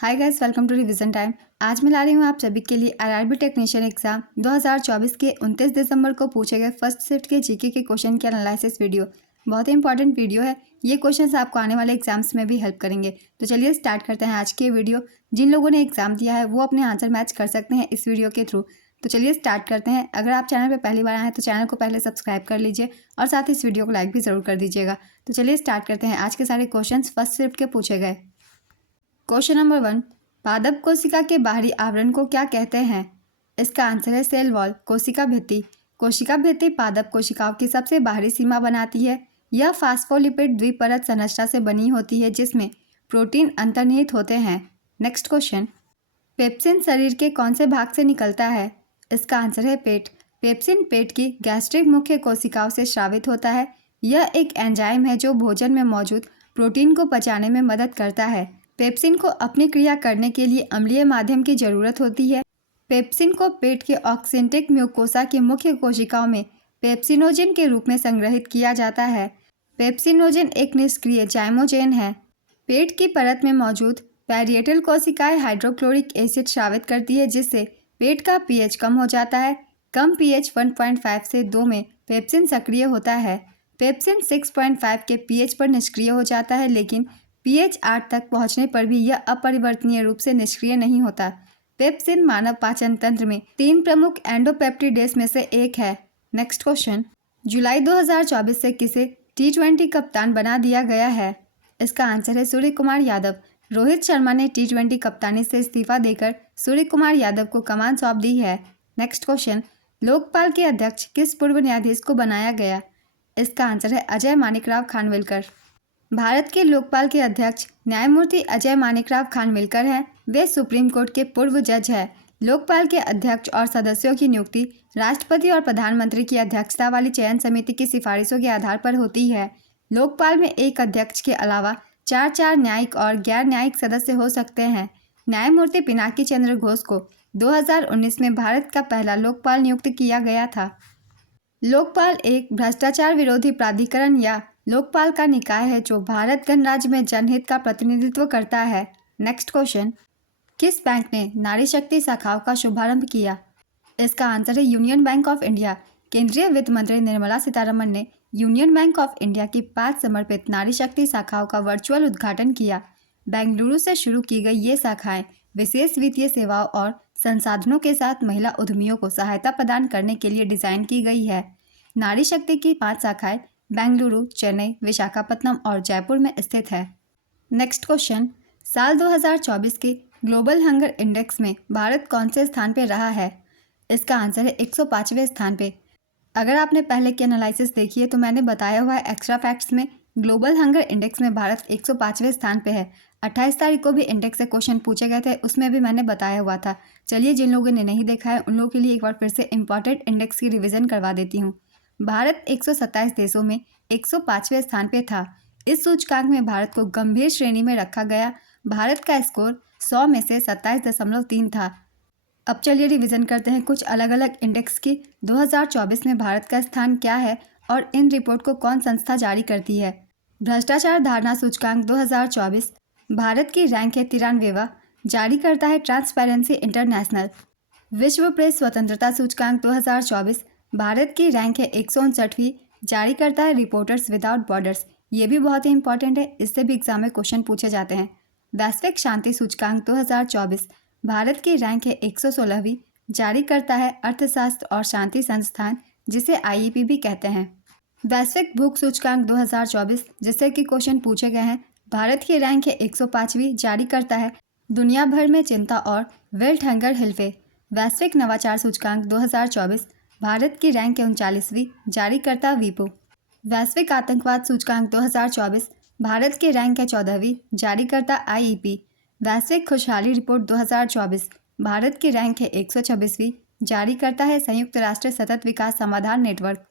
Hi guys, welcome to revision time. आज मैं ला रही हूँ आप सभी के लिए आरआरबी टेक्नीशियन एग्जाम 2024 के 29 दिसंबर को पूछे गए फर्स्ट शिफ्ट के जीके के क्वेश्चन के एनालिसिस वीडियो। बहुत ही इंपॉर्टेंट वीडियो है। ये क्वेश्चंस आपको आने वाले एग्जाम्स में भी हेल्प करेंगे। तो चलिए स्टार्ट करते हैं आज की वीडियो। जिन लोगों ने एग्जाम दिया है वो अपने आंसर मैच कर सकते हैं इस वीडियो के थ्रू। तो चलिए स्टार्ट करते हैं। अगर आप चैनल पर पहली बार आए हैं तो चैनल को पहले सब्सक्राइब कर लीजिए और साथ ही इस वीडियो को लाइक भी ज़रूर कर दीजिएगा। तो चलिए स्टार्ट करते हैं। आज के सारे क्वेश्चन फर्स्ट शिफ्ट के पूछे गए। क्वेश्चन नंबर 1, पादप कोशिका के बाहरी आवरण को क्या कहते हैं? इसका आंसर है सेल वॉल, कोशिका भित्ति। कोशिका भित्ति पादप कोशिकाओं की सबसे बाहरी सीमा बनाती है। यह फास्फोलिपिड द्विपरत संरचना से बनी होती है जिसमें प्रोटीन अंतर्निहित होते हैं। नेक्स्ट क्वेश्चन, पेप्सिन शरीर के कौन से भाग से निकलता है? इसका आंसर है पेट। पेप्सिन पेट की गैस्ट्रिक मुख्य कोशिकाओं से स्रावित होता है। यह एक एंजाइम है जो भोजन में मौजूद प्रोटीन को पचाने में मदद करता है। पेप्सिन को अपनी क्रिया करने के लिए अम्लीय माध्यम की जरूरत होती है। पेप्सिन को पेट के ऑक्सेंटिक म्यूकोसा की मुख्य कोशिकाओं में पेप्सिनोजेन के रूप में संग्रहित किया जाता है। पेप्सिनोजेन एक निष्क्रिय जाइमोजेन है। पेट की परत में मौजूद पैरिएटल कोशिकाएं हाइड्रोक्लोरिक एसिड स्रावित करती है जिससे पेट का पीएच कम हो जाता है। कम पीएच 1.5 से 2 में पेप्सिन सक्रिय होता है। पेप्सिन 6.5 के पीएच पर निष्क्रिय हो जाता है, लेकिन पीएच 8 तक पहुंचने पर भी यह अपरिवर्तनीय रूप से निष्क्रिय नहीं होता। पेप्सिन मानव पाचन तंत्र में 3 प्रमुख एंडोपेप्टिडेज में से एक है। नेक्स्ट क्वेश्चन, जुलाई 2024 से किसे T20 कप्तान बना दिया गया है? इसका आंसर है सूर्य कुमार यादव। रोहित शर्मा ने T20 कप्तानी से इस्तीफा देकर सूर्य कुमार यादव को कमान सौंप दी है। नेक्स्ट क्वेश्चन, लोकपाल के अध्यक्ष किस पूर्व न्यायाधीश को बनाया गया? इसका आंसर है अजय मानिकराव खानविलकर। भारत के लोकपाल के अध्यक्ष न्यायमूर्ति अजय मानिकराव खानविलकर हैं। वे सुप्रीम कोर्ट के पूर्व जज हैं। लोकपाल के अध्यक्ष और सदस्यों की नियुक्ति राष्ट्रपति और प्रधानमंत्री की अध्यक्षता वाली चयन समिति की सिफारिशों के आधार पर होती है। लोकपाल में एक अध्यक्ष के अलावा 4 न्यायिक और गैर न्यायिक सदस्य हो सकते हैं। न्यायमूर्ति पिनाकी चंद्र घोष को 2019 में भारत का पहला लोकपाल नियुक्त किया गया था। लोकपाल एक भ्रष्टाचार विरोधी प्राधिकरण या लोकपाल का निकाय है जो भारत गणराज्य में जनहित का प्रतिनिधित्व करता है। नेक्स्ट क्वेश्चन, किस बैंक ने नारी शक्ति शाखाओं का शुभारंभ किया? इसका आंसर है यूनियन बैंक ऑफ इंडिया। केंद्रीय वित्त मंत्री निर्मला सीतारमण ने यूनियन बैंक ऑफ इंडिया की 5 समर्पित नारी शक्ति शाखाओं का वर्चुअल उद्घाटन किया। बेंगलुरु से शुरू की गई ये शाखाएं विशेष वित्तीय सेवाओं और संसाधनों के साथ महिला उद्यमियों को सहायता प्रदान करने के लिए डिजाइन की गई है। नारी शक्ति की 5 शाखाएं बेंगलुरु, चेन्नई, विशाखापत्तनम और जयपुर में स्थित है। नेक्स्ट क्वेश्चन, साल 2024 के ग्लोबल हंगर इंडेक्स में भारत कौन से स्थान पर रहा है? इसका आंसर है 105वें स्थान पे। अगर आपने पहले की एनालिसिस देखी है तो मैंने बताया हुआ है एक्स्ट्रा फैक्ट्स में ग्लोबल हंगर इंडेक्स में भारत 105वें स्थान पे है। 28 तारीख को भी इंडेक्स से क्वेश्चन पूछे गए थे, उसमें भी मैंने बताया हुआ था। चलिए, जिन लोगों ने नहीं देखा है उन लोगों के लिए एक बार फिर से इंपॉर्टेंट इंडेक्स की रिविजन करवा देती हूँ। भारत 127 देशों में 105वें स्थान पे था। इस सूचकांक में भारत को गंभीर श्रेणी में रखा गया। भारत का स्कोर 100 में से 27.3 था। अब चलिए रिवीजन करते हैं कुछ अलग अलग इंडेक्स की। 2024 में भारत का स्थान क्या है और इन रिपोर्ट को कौन संस्था जारी करती है? भ्रष्टाचार धारणा सूचकांक 2024, भारत की रैंक है 93वां, जारी करता है ट्रांसपेरेंसी इंटरनेशनल। विश्व प्रेस स्वतंत्रता सूचकांक 2024, भारत की रैंक है 159वीं, जारी करता है रिपोर्टर्स विदाउट बॉर्डर्स। ये भी बहुत ही इंपॉर्टेंट है, इससे भी एग्जाम में क्वेश्चन पूछे जाते हैं। वैश्विक शांति सूचकांक 2024, भारत की रैंक है 116वीं, जारी करता है अर्थशास्त्र और शांति संस्थान, जिसे आईईपी भी कहते हैं। वैश्विक भूख सूचकांक 2024, जिससे कि क्वेश्चन पूछे गए हैं, भारत की रैंक है 105वीं, जारी करता है दुनिया भर में चिंता और वर्ल्ड हंगर हिल्फे। वैश्विक नवाचार सूचकांक 2024, भारत की रैंक है 39वीं, जारी करता वीपो। वैश्विक आतंकवाद सूचकांक 2024, भारत की रैंक है 14वीं, जारी करता आईईपी। वैश्विक खुशहाली रिपोर्ट 2024, भारत की रैंक है 126वीं, जारी करता है संयुक्त राष्ट्र सतत विकास समाधान network.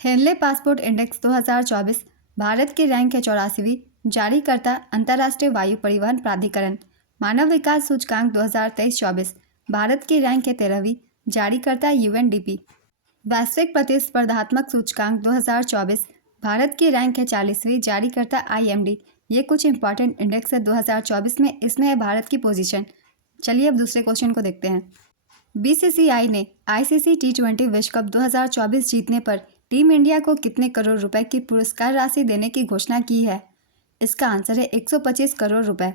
Henley passport index 2024, Bharat की रैंक है 84वीं, जारी करता अंतर्राष्ट्रीय वायु परिवहन प्राधिकरण। मानव विकास सूचकांक 2023-24, भारत की रैंक है 13वीं, जारी करता यूएनडीपी। वैश्विक प्रतिस्पर्धात्मक सूचकांक 2024, भारत की रैंक है 40वीं, जारी करता आईएमडी। ये कुछ इंपॉर्टेंट इंडेक्स है 2024 में, इसमें है भारत की पोजीशन। चलिए अब दूसरे क्वेश्चन को देखते हैं। बीसीसीआई ने आईसीसी T20 विश्व कप 2024 जीतने पर टीम इंडिया को कितने करोड़ रुपए की पुरस्कार राशि देने की घोषणा की है? इसका आंसर है 125 करोड़ रुपए।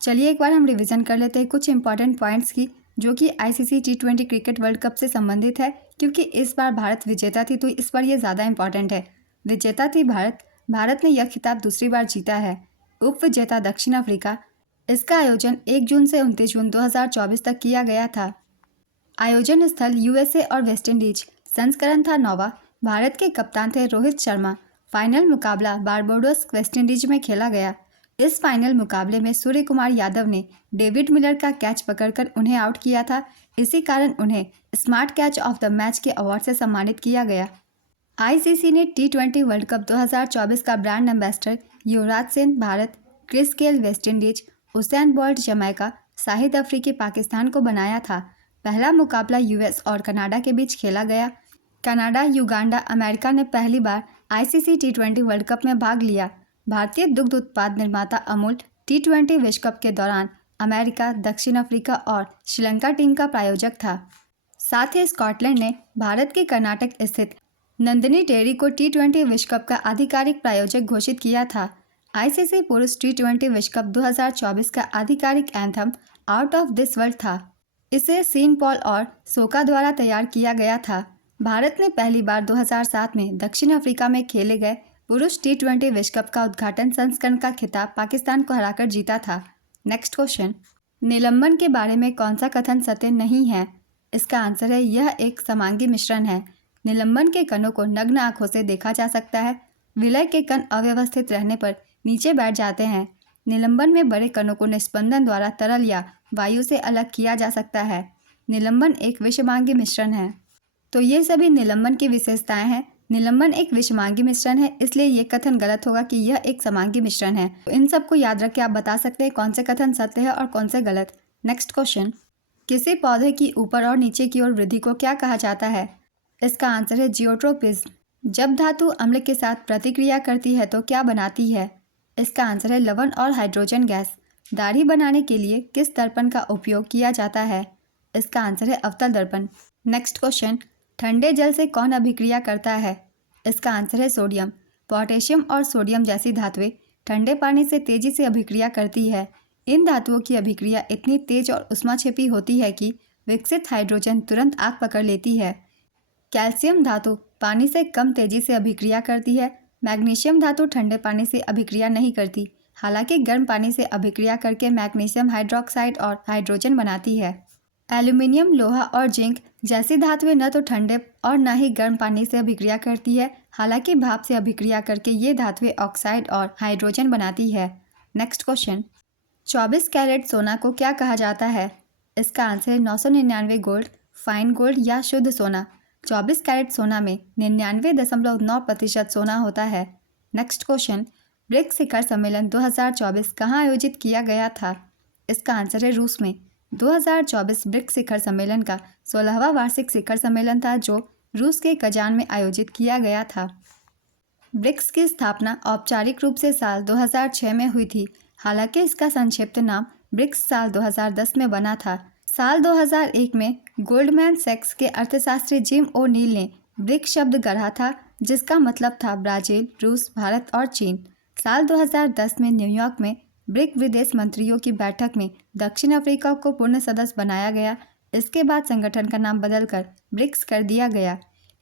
चलिए एक बार हम रिवीजन कर लेते हैं कुछ इंपॉर्टेंट पॉइंट्स की, जो कि ICC T20 cricket world cup से संबंधित है, क्योंकि इस बार भारत विजेता थी तो इस बार ये ज़्यादा इंपॉर्टेंट है। विजेता थी भारत ने यह खिताब दूसरी बार जीता है। उप विजेता दक्षिण अफ्रीका। इसका आयोजन 1 जून से 29 जून 2024 तक किया गया था। आयोजन स्थल यूएसए और वेस्ट इंडीज। संस्करण था 9वां। भारत के कप्तान थे रोहित शर्मा। फाइनल मुकाबला बारबाडोस वेस्ट इंडीज में खेला गया। इस फाइनल मुकाबले में सूर्य कुमार यादव ने डेविड मिलर का कैच पकड़कर उन्हें आउट किया था। इसी कारण उन्हें smart catch of the match के अवार्ड से सम्मानित किया गया। आईसीसी ने T20 वर्ल्ड कप 2024 का brand ambassador Yuvraj Singh Bharat, Chris Gayle West Indies, Usain Bolt Jamaica, Shahid Afridi Pakistan को बनाया था। पहला मुकाबला यूएस और कनाडा के बीच खेला गया। कनाडा, युगांडा, अमेरिका ने पहली बार आईसीसी T20 वर्ल्ड कप में भाग लिया। भारतीय दुग्ध उत्पाद निर्माता अमूल T20 विश्व कप के दौरान अमेरिका, दक्षिण अफ्रीका और श्रीलंका टीम का प्रायोजक था। साथ ही स्कॉटलैंड ने भारत के कर्नाटक स्थित नंदिनी डेयरी को T20 विश्व कप का आधिकारिक प्रायोजक घोषित किया था। आईसीसी पुरुष T20 विश्व कप 2024 का आधिकारिक anthem out of this world था। इसे सीन पॉल और सोका द्वारा तैयार किया गया था। भारत ने पहली बार 2007 में दक्षिण अफ्रीका में खेले गए पुरुष T20 विश्व कप का उद्घाटन संस्करण का खिताब पाकिस्तान को हराकर जीता था। नेक्स्ट क्वेश्चन, निलंबन के बारे में कौन सा कथन सत्य नहीं है? इसका आंसर है यह एक समांगी मिश्रण है। निलंबन के कणों को नग्न आंखों से देखा जा सकता है। विलय के कण अव्यवस्थित रहने पर नीचे बैठ जाते हैं। निलंबन में बड़े कणों को निस्पंदन द्वारा तरल या वायु से अलग किया जा सकता है। निलंबन एक विषमांगी मिश्रण है। तो ये सभी निलंबन की विशेषताएं हैं। निलंबन एक विषमांगी मिश्रण है, इसलिए ये कथन गलत होगा कि यह एक समांगी मिश्रण है। तो इन सबको याद रख के आप बता सकते हैं कौन से कथन सत्य है और कौन से गलत। नेक्स्ट क्वेश्चन, किसी पौधे की ऊपर और नीचे की ओर वृद्धि को क्या कहा जाता है? इसका आंसर है जियोट्रोपिज्म। जब धातु अम्ल के साथ प्रतिक्रिया करती है तो क्या बनाती है? इसका आंसर है लवण और हाइड्रोजन गैस। दाढ़ी बनाने के लिए किस दर्पण का उपयोग किया जाता है? इसका आंसर है अवतल दर्पण। नेक्स्ट क्वेश्चन, ठंडे जल से कौन अभिक्रिया करता है? इसका आंसर है सोडियम। पोटेशियम और सोडियम जैसी धातुएं ठंडे पानी से तेजी से अभिक्रिया करती है। इन धातुओं की अभिक्रिया इतनी तेज और उष्माक्षेपी होती है कि विकसित हाइड्रोजन तुरंत आग पकड़ लेती है। कैल्शियम धातु पानी से कम तेजी से अभिक्रिया करती है। मैग्नीशियम धातु ठंडे पानी से अभिक्रिया नहीं करती, हालांकि गर्म पानी से अभिक्रिया करके मैग्नीशियम हाइड्रोक्साइड और हाइड्रोजन बनाती है। एल्यूमिनियम, लोहा और जिंक जैसी धातुएं न तो ठंडे और न ही गर्म पानी से अभिक्रिया करती है, हालांकि भाप से अभिक्रिया करके ये धातुएं ऑक्साइड और हाइड्रोजन बनाती है। नेक्स्ट क्वेश्चन, 24 कैरेट सोना को क्या कहा जाता है? इसका आंसर है 999 गोल्ड, फाइन गोल्ड या शुद्ध सोना। 24 कैरेट सोना में 99.9% सोना होता है। नेक्स्ट क्वेश्चन, ब्रिक्स शिखर सम्मेलन 2024 कहाँ आयोजित किया गया था? इसका आंसर है रूस में। 2024 ब्रिक्स शिखर सम्मेलन का 16वां वार्षिक शिखर सम्मेलन था, जो रूस के कजान में आयोजित किया गया था। ब्रिक्स की स्थापना औपचारिक रूप से साल 2006 में हुई थी, हालांकि इसका संक्षिप्त नाम ब्रिक्स साल 2010 में बना था। साल 2001 में गोल्डमैन सैक्स के अर्थशास्त्री जिम ओ नील ने ब्रिक्स शब्द गढ़ा था, जिसका मतलब था ब्राजील, रूस, भारत और चीन। साल 2010 में न्यूयॉर्क में ब्रिक विदेश मंत्रियों की बैठक में दक्षिण अफ्रीका को पूर्ण सदस्य बनाया गया। इसके बाद संगठन का नाम बदलकर ब्रिक्स कर दिया गया।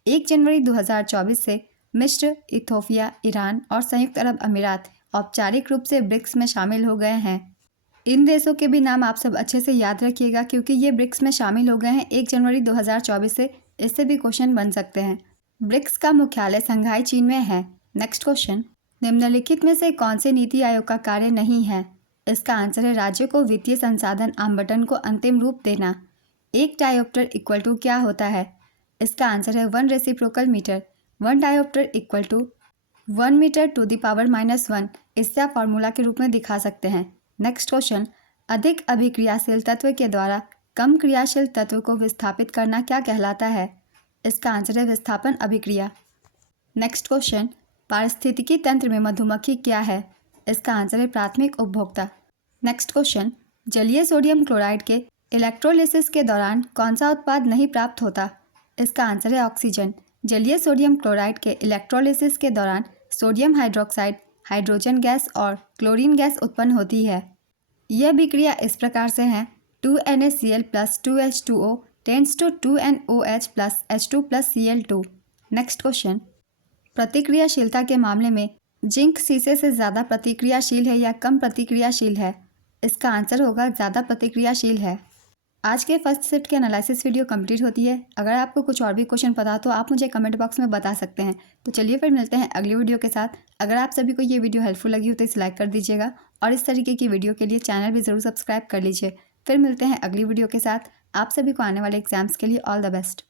1 जनवरी 2024 से मिस्र, इथोपिया, ईरान और संयुक्त अरब अमीरात औपचारिक रूप से ब्रिक्स में शामिल हो गए हैं। इन देशों के भी नाम आप सब अच्छे से याद रखिएगा, क्योंकि ये ब्रिक्स में शामिल हो गए हैं 1 जनवरी 2024 से। इससे भी क्वेश्चन बन सकते हैं। ब्रिक्स का मुख्यालय संघाई, चीन में है। नेक्स्ट क्वेश्चन, निम्नलिखित में से कौन से नीति आयोग का कार्य नहीं है? इसका आंसर है राज्य को वित्तीय संसाधन आवंटन को अंतिम रूप देना। एक डायोप्टर इक्वल टू क्या होता है? इसका आंसर है 1 reciprocal metre. 1 dioptre equal to 1 metre to the power -1। इससे आप फॉर्मूला के रूप में दिखा सकते हैं। नेक्स्ट क्वेश्चन, अधिक अभिक्रियाशील तत्व के द्वारा कम क्रियाशील तत्व को विस्थापित करना क्या कहलाता है? इसका आंसर है विस्थापन अभिक्रिया। नेक्स्ट क्वेश्चन, पारिस्थितिकी तंत्र में मधुमक्खी क्या है? इसका आंसर है प्राथमिक उपभोक्ता। नेक्स्ट क्वेश्चन, जलीय सोडियम क्लोराइड के इलेक्ट्रोलिसिस के दौरान कौन सा उत्पाद नहीं प्राप्त होता? इसका आंसर है ऑक्सीजन। जलीय सोडियम क्लोराइड के इलेक्ट्रोलिसिस के दौरान सोडियम हाइड्रोक्साइड, हाइड्रोजन गैस और क्लोरीन गैस उत्पन्न होती है। यह विक्रिया इस प्रकार से है: 2NaCl + 2H2O tends to 2NOH + H2 + Cl2। Next question, प्रतिक्रियाशीलता के मामले में जिंक शीशे से ज़्यादा प्रतिक्रियाशील है या कम प्रतिक्रियाशील है? इसका आंसर होगा ज़्यादा प्रतिक्रियाशील है। आज के फर्स्ट शिफ्ट के एनालिसिस वीडियो कंप्लीट होती है। अगर आपको कुछ और भी क्वेश्चन पता तो आप मुझे कमेंट बॉक्स में बता सकते हैं। तो चलिए फिर मिलते हैं अगली वीडियो के साथ। अगर आप सभी को ये वीडियो हेल्पफुल लगी हो तो इसे लाइक कर दीजिएगा और इस तरीके की वीडियो के लिए चैनल भी ज़रूर सब्सक्राइब कर लीजिए। फिर मिलते हैं अगली वीडियो के साथ। आप सभी को आने वाले एग्जाम्स के लिए ऑल द बेस्ट।